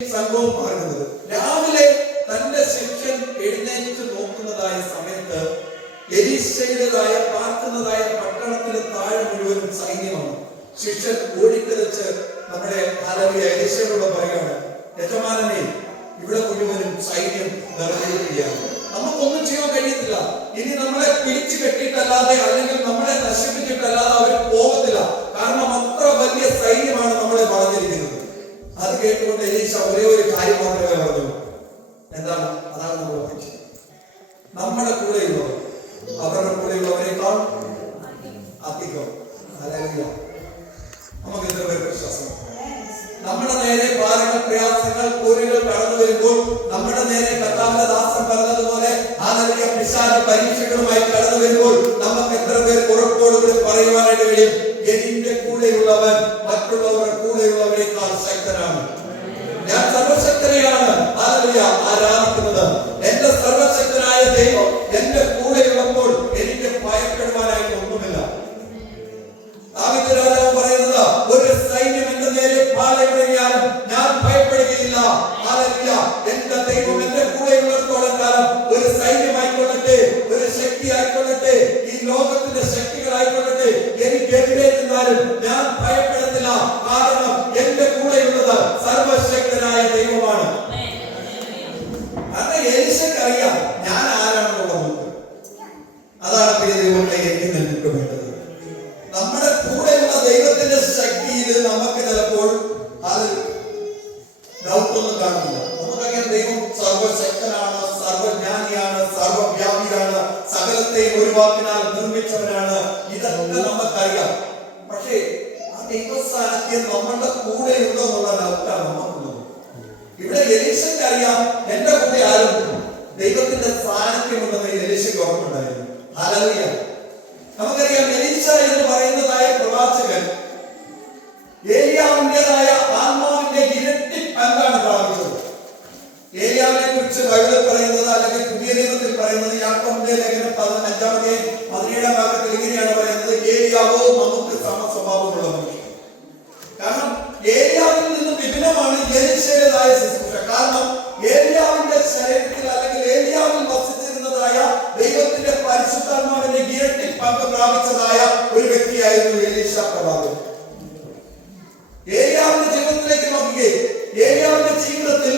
സംഭവം പറയുന്നത് രാവിലെ തന്റെ ശിഷ്യൻ എഴുന്നേറ്റ് നോക്കുന്നതായ സമയത്ത് എലീശയുടേതായ പാർക്കുന്നതായ പട്ടണത്തിന് താഴെ മുഴുവനും സൈന്യമാണ്. ശിഷ്യൻ ഓടിക്കളിച്ച് നമ്മുടെ എലീശയോട് പറയുകയാണ്, യജമാനനെ, ഇവിടെ മുഴുവനും സൈന്യം നിറഞ്ഞിരിക്കുകയാണ്, നമുക്കൊന്നും ചെയ്യാൻ കഴിയത്തില്ല, ഇനി നമ്മളെ പിടിച്ചു കെട്ടിയിട്ടല്ലാതെ അല്ലെങ്കിൽ നമ്മളെ നശിപ്പിച്ചിട്ടല്ലാതെ അവർ പോകത്തില്ല, കാരണം അത്ര വലിയ സൈന്യമാണ് നമ്മളെ വളർന്നിരിക്കുന്നത്. അത് കേട്ടുകൊണ്ട് എലീശ ഒരേ ഒരു കാര്യം മാത്രമേ പറഞ്ഞു. എന്താണ്? അതാണ് നമ്മളെ പറ്റി. നമ്മുടെ കൂടെയുള്ളവർ അവരുടെ കൂടെയുള്ളവരെക്കാൾ അധികം. നമുക്ക് എത്ര പേർക്ക് വിശ്വാസം? നമ്മുടെ നേരെ ഭാരങ്ങൾ, പ്രയാസങ്ങൾ, പോരുകൾ കടന്നു വരുമ്പോൾ നമ്മുടെ നേരെ കർത്താവിന്റെ ദാസൻ പറഞ്ഞതുപോലെ പിശാച് പരീക്ഷകളുമായി കടന്നു വരുമ്പോൾ നമുക്ക് എത്ര പേർ ഉറപ്പോടുകൂടി പറയുവാനായിട്ട് കഴിയും, എന്റെ കൂടെയുള്ളവൻ മറ്റുള്ളവരുടെ കൂടെയുള്ളവരെക്കാൾ ശക്തനാണ്. ഞാൻ സർവശക്തനെയാണ് ആരാധിക്കുന്നത്. എന്റെ സർവശക്തനായ ദൈവം എന്റെ കൂടെയുള്ളപ്പോൾ എനിക്ക് ഭയപ്പെടുവാനായിട്ട് ഒന്നുമില്ല. ദാവീദ് രാജാവ് പറയുന്നത്, ഒരു സൈന്യം എന്റെ നേരെ പാളയമിറങ്ങിയാലും ഞാൻ ഭയപ്പെടുകയില്ല. എന്റെ ദൈവം എന്റെ കൂടെയുള്ളിടത്തോളം കാലം ഒരു സൈന്യമായിക്കൊള്ളട്ടെ, ഒരു ശക്തി ആയിക്കൊള്ളട്ടെ, ഈ ലോകത്തിന്റെ ശക്തികളായിക്കൊള്ളട്ടെ, എനിക്കെതിരെ നിന്നാലും ഞാൻ ഭയപ്പെടത്തില്ല. കാരണം എന്റെ കൂടെയുള്ളത് സർവശക്തനായ ദൈവമാണ്. കാരണം എലീശയ്ക്കറിയാം ഞാൻ ആരാണെന്നുള്ളത്. അതാണ് പ്രിയ ദൈവങ്ങളെ എനിക്ക് നിങ്ങൾക്ക് വേണ്ടത്. നമ്മുടെ കൂടെയുള്ള ദൈവത്തിന്റെ ശക്തിയിൽ നമുക്ക് ചിലപ്പോൾ അത് ഡൗട്ടൊന്നും കാണുന്നില്ല. നമുക്കറിയാം ദൈവം സർവശക്തനാണ്, സർവജ്ഞാനിയാണ്, സർവവ്യാപിയാണ്, സകലത്തെയും ഒരു വാക്കിനാൽ നിർമ്മിച്ചവനാണ്. ഇതൊക്കെ നമുക്കറിയാം. പക്ഷേ ആ ദൈവസാന്നിധ്യം നമ്മളുടെ കൂടെ ഉണ്ടോ എന്നുള്ള ഡൗട്ടാണ് നമുക്കുള്ളത്. ഇവിടെ എലീശയ്ക്ക് അറിയാം എന്റെ കൂടെ ആരും ദൈവത്തിന്റെ സാന്നിധ്യം ഉണ്ടെന്ന് എലീശയ്ക്ക് ഉറപ്പുണ്ടായിരുന്നു. ഹല്ലേലൂയ. നമുക്കറിയാം എലീശ എന്ന് പറയുന്നതായ പ്രവാചകൻ ഏലിയാവിന്റേതായ ആത്മാവിന്റെ ഇരട്ടി പങ്കാണ് പ്രാപിച്ചത്. ഏലിയാവിനെ കുറിച്ച് ബൈബിളിൽ പറയുന്നത്, അല്ലെങ്കിൽ പുതിയ നിയമത്തിൽ പറയുന്നത്, യാക്കോബിന്റെ ലേഖനം 5-17 ഭാഗത്തിൽ ഇങ്ങനെയാണ് പറയുന്നത്, ഏലിയാവോ നമുക്ക് സമസ്വഭാവമുള്ള മനുഷ്യൻ. കാരണം ഏലിയാവിൽ നിന്ന് വിഭിന്നമാണ് എലീശയുടേതായ ശുശ്രൂഷ. കാരണം ഏലിയാവിന്റെ ശരീരത്തിൽ അല്ലെങ്കിൽ ഏലിയാവിൽ വസിച്ചിരുന്നതായ ദൈവത്തിന്റെ പരിശുദ്ധാത്മാവിന്റെ ഇരട്ടി പങ്ക് പ്രാപിച്ചതായ ഒരു വ്യക്തിയായിരുന്നു എലീശ പ്രവാചകൻ. ഏലിയാവിന്റെ ജീവിതത്തിലേക്ക് നോക്കുകയെ, ഏലിയാവിന്റെ ജീവിതത്തിൽ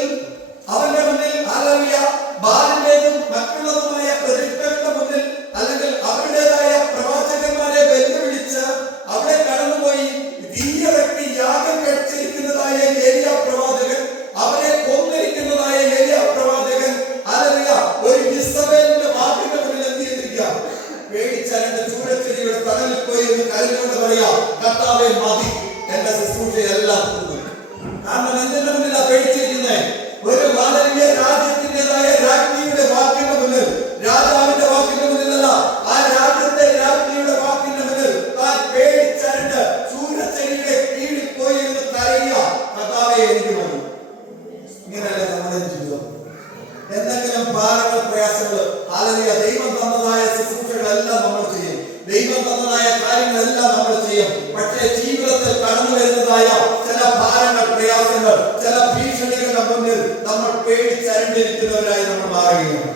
അവന്റെ മുന്നിൽ ബാലിന്റേതും മറ്റുള്ളതുമായ പ്രതിഷ്ഠകളുടെ മുന്നിൽ അല്ലെങ്കിൽ അവരുടേതായ പ്രവാചകന്മാരെ വെല്ലുവിളിച്ച് അവിടെ കടന്നുപോയി തീയിറക്കി യാഗം കഴിച്ചിരിക്കുന്നതായ ഏലിയാ പ്രവാചകൻ, അവരെ കൊന്നിരിക്കുന്നതായ ഏലിയാ പ്രവാചകൻ ഒരു ഇസബേലിന്റെ വാക്കിന്റെ മുന്നിൽ എന്ത് ചെയ്തിരിക്കുക, പേടിച്ചതിന്റെ ചൂരച്ചെടിയുടെ തണലിൽ പോയി കരഞ്ഞുകൊണ്ട് പറയാ, കർത്താവേ മതി, എന്റെ ശുശ്രൂഷയെല്ലാം. കാരണം എന്തിന്റെ മുന്നിലാ പേടിച്ചിരിക്കുന്നേ? ഒരു വളരെ രാജ്യത്തിൻ്റെതായ രാജ്ഞിയുടെ വാക്കിന്റെ മുന്നിൽ, രാജാവിന്റെ വാക്കിന്റെ മുന്നിലല്ല, ആ രാജ്യത്തെ രാജ്ഞിയുടെ വാക്കിന്റെ മുന്നിൽ താൻ പേടിച്ചരണ്ട് ചൂരച്ചെടിയുടെ കീഴിൽ പോയി ഇരുന്ന് കരയുക, കർത്താവേ എനിക്ക് മതി. ഇങ്ങനെയല്ലേ നമ്മുടെ ജീവിതം? എന്തെങ്കിലും ഭാരങ്ങൾ, പ്രയാസങ്ങൾ, ദൈവം തന്നതായ ശുശ്രൂഷകളെല്ലാം നമ്മൾ ചെയ്യും, ദൈവം തന്നതായ കാര്യങ്ങളെല്ലാം നമ്മൾ ചെയ്യും. പക്ഷേ ജീവിതത്തിൽ കടന്നു വരുന്നതായ ചില ഭാരങ്ങൾ, പ്രയാസങ്ങൾ, ചില ഭീഷണികളുടെ മുന്നിൽ നമ്മൾ പേടിച്ചരണ്ടിരിക്കുന്നവരായി നമ്മൾ മാറുകയാണ്.